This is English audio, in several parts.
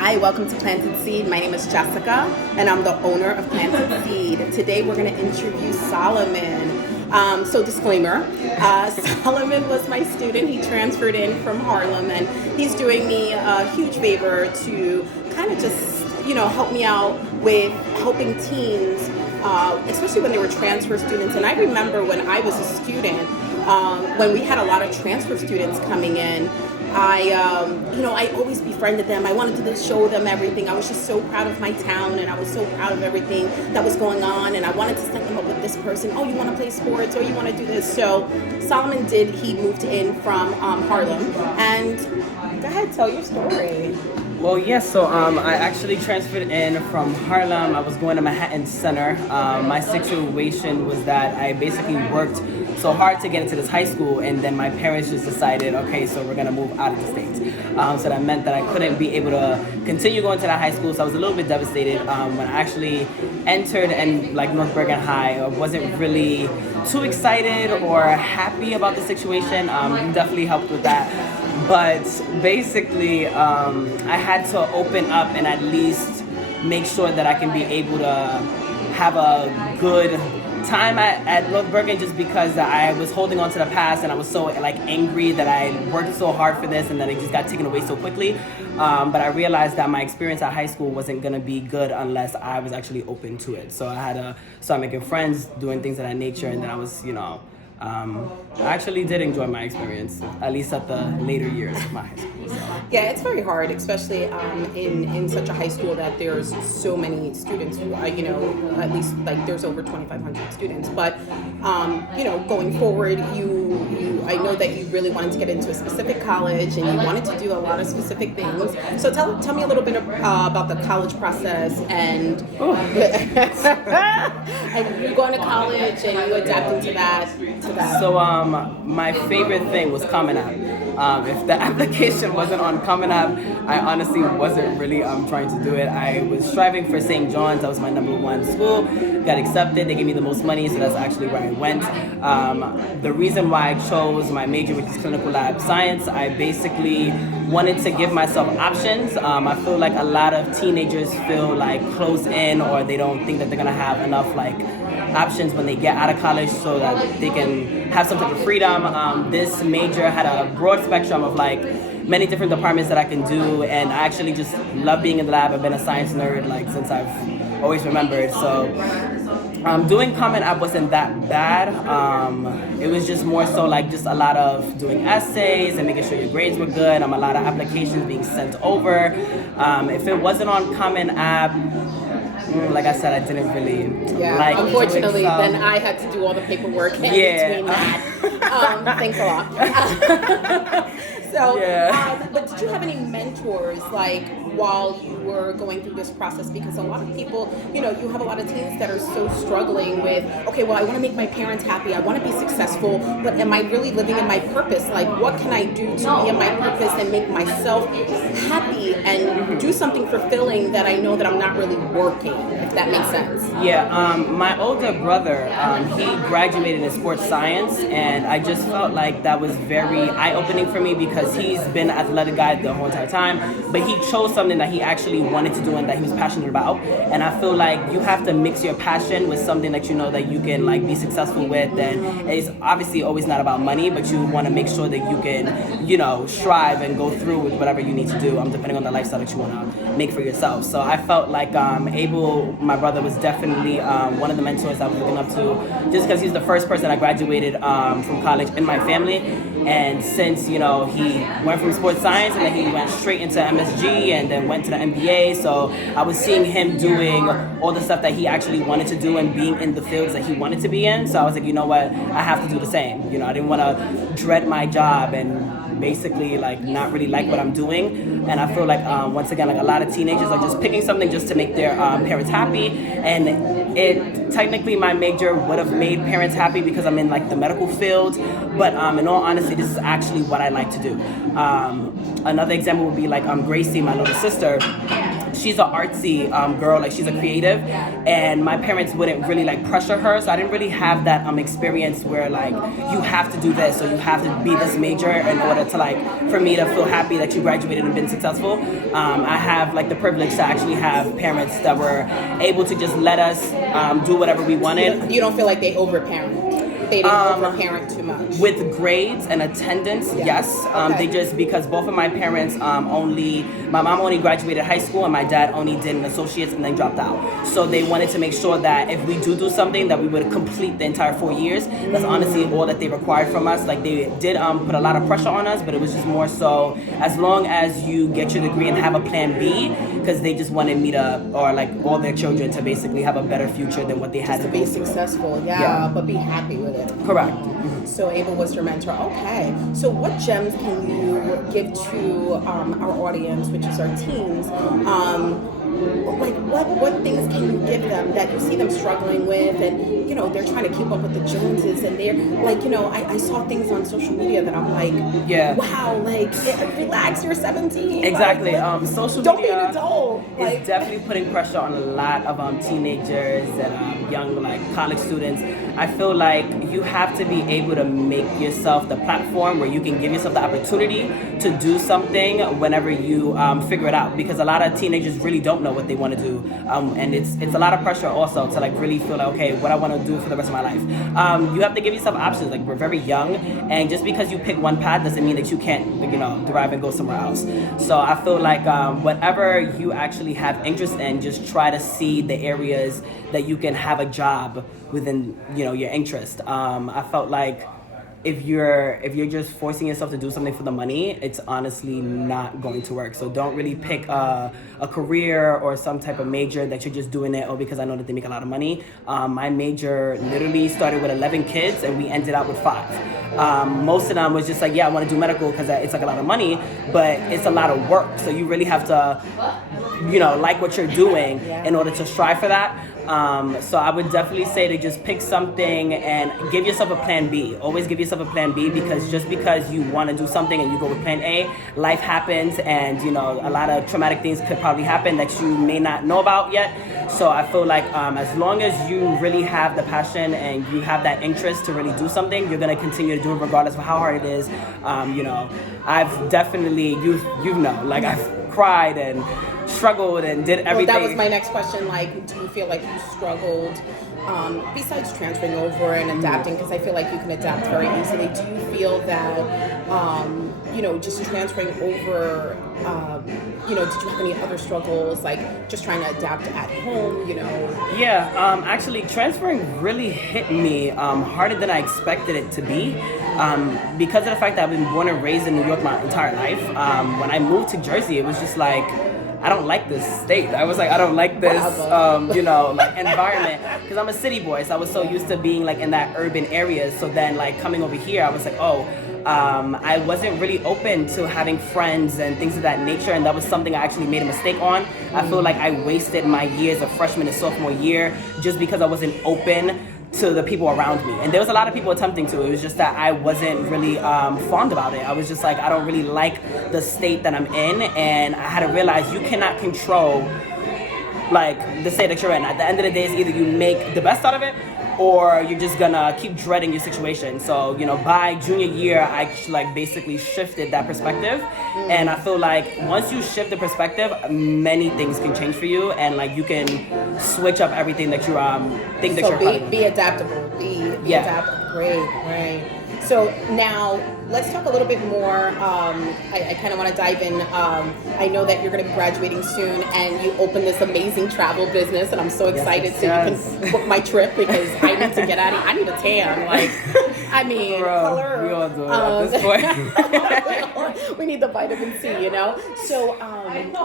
Hi, welcome to Planted Seed. My name is Jessica, and I'm the owner of Planted Seed. Today, we're going to interview Solomon. So disclaimer, Solomon was my student. He transferred in from Harlem, and he's doing me a huge favor to kind of just, help me out with helping teens, especially when they were transfer students. And I remember when I was a student, when we had a lot of transfer students coming in, I always befriended them. I wanted to show them everything. I was just so proud of my town, and I was so proud of everything that was going on, and I wanted to set them up with this person. Oh, you want to play sports? Oh, you want to do this? So Solomon did. He moved in from Harlem. And go ahead, tell your story. Well, yes, so I actually transferred in from Harlem. I was going to Manhattan Center. My situation was that I basically worked so hard to get into this high school, and then my parents just decided, okay, so we're gonna move out of the States. So that meant that I couldn't be able to continue going to that high school, so I was a little bit devastated. When I actually entered North Bergen High, I wasn't really too excited or happy about the situation. You definitely helped with that. But basically, I had to open up and at least make sure that I can be able to have a good time at North Bergen, just because I was holding on to the past and I was so angry that I worked so hard for this and then it just got taken away so quickly. But I realized that my experience at high school wasn't gonna be good unless I was actually open to it. So I had to start making friends, doing things of that nature, and then I was, I actually did enjoy my experience, at least at the later years of my high school. So. Yeah, it's very hard, especially in such a high school that there's so many students. At least there's over 2,500 students. But going forward, I know that you really wanted to get into a specific college and you wanted to do a lot of specific things. So tell me a little bit about the college process and and you going to college and you adapting to that. So my favorite thing was Common App. If the application wasn't on Common App, I honestly wasn't really trying to do it. I was striving for St. John's. That was my number one school. Got accepted. They gave me the most money, so that's actually where I went. The reason why I chose my major, which is clinical lab science, I basically wanted to give myself options. I feel like a lot of teenagers feel closed in, or they don't think that they're gonna have enough options when they get out of college so that they can have some type of freedom. This major had a broad spectrum of many different departments that I can do, and I actually just love being in the lab. I've been a science nerd since I've always remembered. So doing Common App wasn't that bad. It was just more so just a lot of doing essays and making sure your grades were good. A lot of applications being sent over. If it wasn't on Common App, like I said, I didn't really unfortunately, doing, so. Then I had to do all the paperwork in between that. Thanks a lot. But did you have any mentors while you were going through this process? Because a lot of people, you have a lot of teens that are so struggling with, okay, well, I want to make my parents happy. I want to be successful, but am I really living in my purpose? What can I do to be in my purpose and make myself happy and do something fulfilling that I know that I'm not really working, if that makes sense? Yeah, my older brother, he graduated in sports science, and I just felt like that was very eye-opening for me because he's been an athletic guy the whole entire time, but he chose something that he actually wanted to do and that he was passionate about. And I feel like you have to mix your passion with something that you know that you can be successful with. And it's obviously always not about money, but you want to make sure that you can, strive and go through with whatever you need to do, depending on the lifestyle that you want to make for yourself. So I felt like Abel, my brother, was definitely one of the mentors I was looking up to, just because he's the first person I graduated from college in my family. And since, he went from sports science and then he went straight into MSG and then went to the NBA. So I was seeing him doing all the stuff that he actually wanted to do and being in the fields that he wanted to be in. So I was like, you know what, I have to do the same. I didn't want to dread my job and basically not really like what I'm doing. And I feel like once again, a lot of teenagers are just picking something just to make their parents happy. And it technically, my major would have made parents happy because I'm in the medical field, but in all honesty, this is actually what I like to do. Another example would be Gracie, my little sister. she's an artsy girl, like she's a creative, and my parents wouldn't really like pressure her, so I didn't really have that experience where like you have to do this or you have to be this major in order to like for me to feel happy that you graduated and been successful. I have like the privilege to actually have parents that were able to just let us do whatever we wanted. You don't feel like they overparent? They didn't overparent too much? With grades and attendance, yes. They just, because both of my parents my mom only graduated high school and my dad only did an associate's and then dropped out. So they wanted to make sure that if we do something that we would complete the entire 4 years. That's honestly all that they required from us. Like they did put a lot of pressure on us, but it was just more so as long as you get your degree and have a plan B, because they just wanted me to, or like all their children to basically have a better future than what they had to be successful, but be happy with it. Correct. So Ava was your mentor. Okay. So what gems can you give to our audience, which is our teens? Like what things can you give them that you see them struggling with, and you know they're trying to keep up with the Joneses, and they're like, you know, I saw things on social media that I'm like, wow, like relax, you're 17. Exactly. Like, Social don't media be an adult. Is definitely putting pressure on a lot of teenagers and young like college students. I feel like you have to be able to make yourself the platform where you can give yourself the opportunity to do something whenever you figure it out, because a lot of teenagers really don't know what they want to do, and it's a lot of pressure also to like really feel like, okay, what I want to do for the rest of my life. You have to give yourself options. Like we're very young, and just because you pick one path doesn't mean that you can't, you know, derive and go somewhere else. So I feel like whatever you actually have interest in, just try to see the areas that you can have a job within, you know, your interest. I felt like if you're just forcing yourself to do something for the money, it's honestly not going to work. So don't really pick a career or some type of major that you're just doing it, or because I know that they make a lot of money. My major literally started with 11 kids and we ended up with 5. Most of them was just like, I want to do medical because it's like a lot of money, but it's a lot of work. So you really have to, you know, like what you're doing in order to strive for that. So I would definitely say to just pick something and give yourself a plan B. Always give yourself a plan B, because just because you want to do something and you go with plan A, life happens, and you know a lot of traumatic things could probably happen that you may not know about yet. So I feel like as long as you really have the passion and you have that interest to really do something, you're gonna continue to do it regardless of how hard it is. You know, I've definitely you know, like I've cried and struggled and did everything. Well, that was my next question. Like, do you feel like you struggled besides transferring over and adapting? Because I feel like you can adapt very easily. Do you feel that you know, just transferring over, you know, did you have any other struggles, like just trying to adapt at home, you know? Yeah, actually transferring really hit me harder than I expected it to be, because of the fact that I've been born and raised in New York my entire life. When I moved to Jersey, it was just like, I don't like this state. I was like, I don't like this, you know, like environment, because I'm a city boy, so I was so used to being like in that urban area. So then like coming over here, I was like, I wasn't really open to having friends and things of that nature, and that was something I actually made a mistake on. I feel like I wasted my years of freshman and sophomore year just because I wasn't open to the people around me. And there was a lot of people attempting to. It was just that I wasn't really fond about it. I was just like, I don't really like the state that I'm in, and I had to realize you cannot control like the state that you're in. At the end of the day, it's either you make the best out of it, or you're just gonna keep dreading your situation. So, you know, by junior year, I like basically shifted that perspective. And I feel like once you shift the perspective, many things can change for you, and like you can switch up everything that you think that you're be adaptable. Be adaptable. Great. So now let's talk a little bit more. I kind of want to dive in. I know that you're going to be graduating soon, and you open this amazing travel business, and I'm so excited you can book my trip, because I need to get out of here. I need a tan. Like, I mean, color. We all do it at this point. We need the vitamin C, you know? So,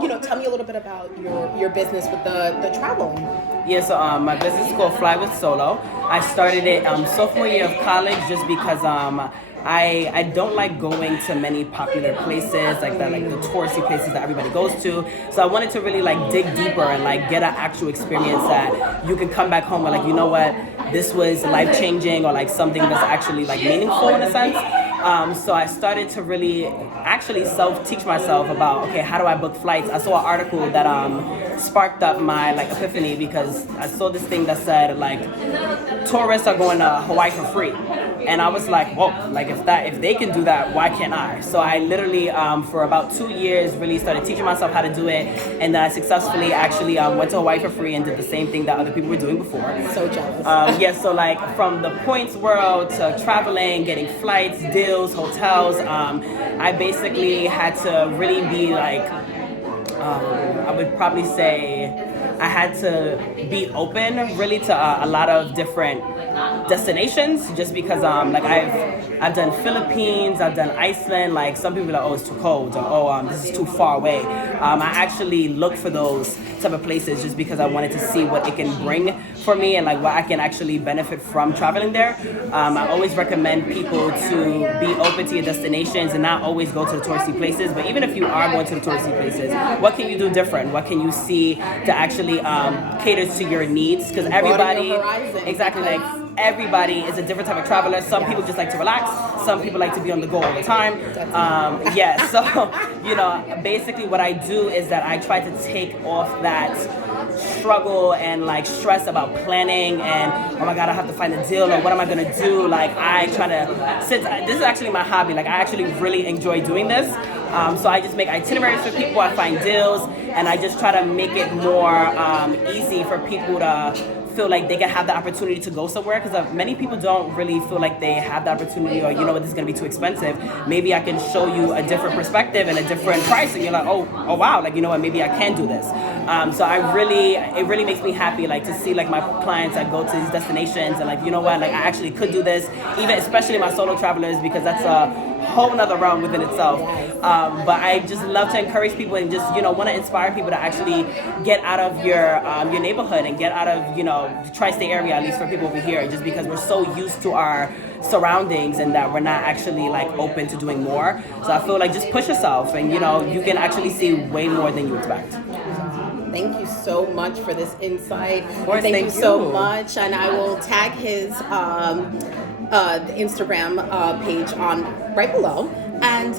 you know, tell me a little bit about your business with the traveling. Yeah, so my business is called Fly with Solo. I started it sophomore year of college just because I don't like going to many popular places like that, like the touristy places that everybody goes to. So I wanted to really like dig deeper and like get an actual experience that you can come back home and like, you know what, this was life changing, or like something that's actually like meaningful in a sense. So I started to really actually self-teach myself about, okay, how do I book flights? I saw an article that sparked up my like epiphany, because I saw this thing that said like tourists are going to Hawaii for free. And I was like, whoa, like if they can do that, why can't I? So I literally, for about 2 years, really started teaching myself how to do it. And then I successfully actually went to Hawaii for free and did the same thing that other people were doing before. So jealous. Yeah, so like from the points world to traveling, getting flights, deals, hotels, I basically had to really be like, I would probably say I had to be open really to a lot of different destinations, just because like I've done Philippines, I've done Iceland. Like some people are like, oh, it's too cold, or oh, this is too far away. I actually look for those type of places just because I wanted to see what it can bring for me and like what I can actually benefit from traveling there. I always recommend people to be open to your destinations and not always go to the touristy places. But even if you are going to the touristy places, what can you do different? What can you see to actually cater to your needs? Because everybody, exactly, like everybody is a different type of traveler. Some people just like to relax. Some people like to be on the go all the time. Yeah, so, you know, basically what I do is that I try to take off that struggle and like stress about planning and, oh my God, I have to find a deal or what am I going to do? Like I try to, since this is actually my hobby, like I actually really enjoy doing this. So I just make itineraries for people, I find deals, and I just try to make it more easy for people to feel like they can have the opportunity to go somewhere, because many people don't really feel like they have the opportunity, or you know what, this is going to be too expensive. Maybe I can show you a different perspective and a different price, and you're like, oh wow, like you know what, maybe I can do this. So it really makes me happy, like to see like my clients that go to these destinations and like, you know what, like I actually could do this, even especially my solo travelers, because that's a whole nother realm within itself. But I just love to encourage people and just, you know, want to inspire people to actually get out of your neighborhood and get out of, you know, the tri-state area, at least for people over here, just because we're so used to our surroundings and that we're not actually like open to doing more. So I feel like just push yourself and, you know, you can actually see way more than you expect. Thank you so much for this insight. Thank you so much. And I will tag his Instagram page on right below. And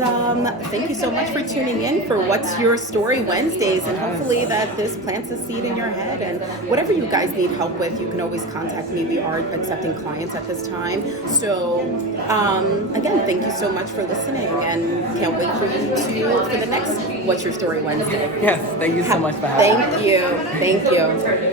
thank you so much for tuning in for What's Your Story Wednesdays. And hopefully that this plants a seed in your head. And whatever you guys need help with, you can always contact me. We are accepting clients at this time. So again, thank you so much for listening. And can't wait for you for the next What's Your Story Wednesday. Yes, thank you so much for having me. Thank you.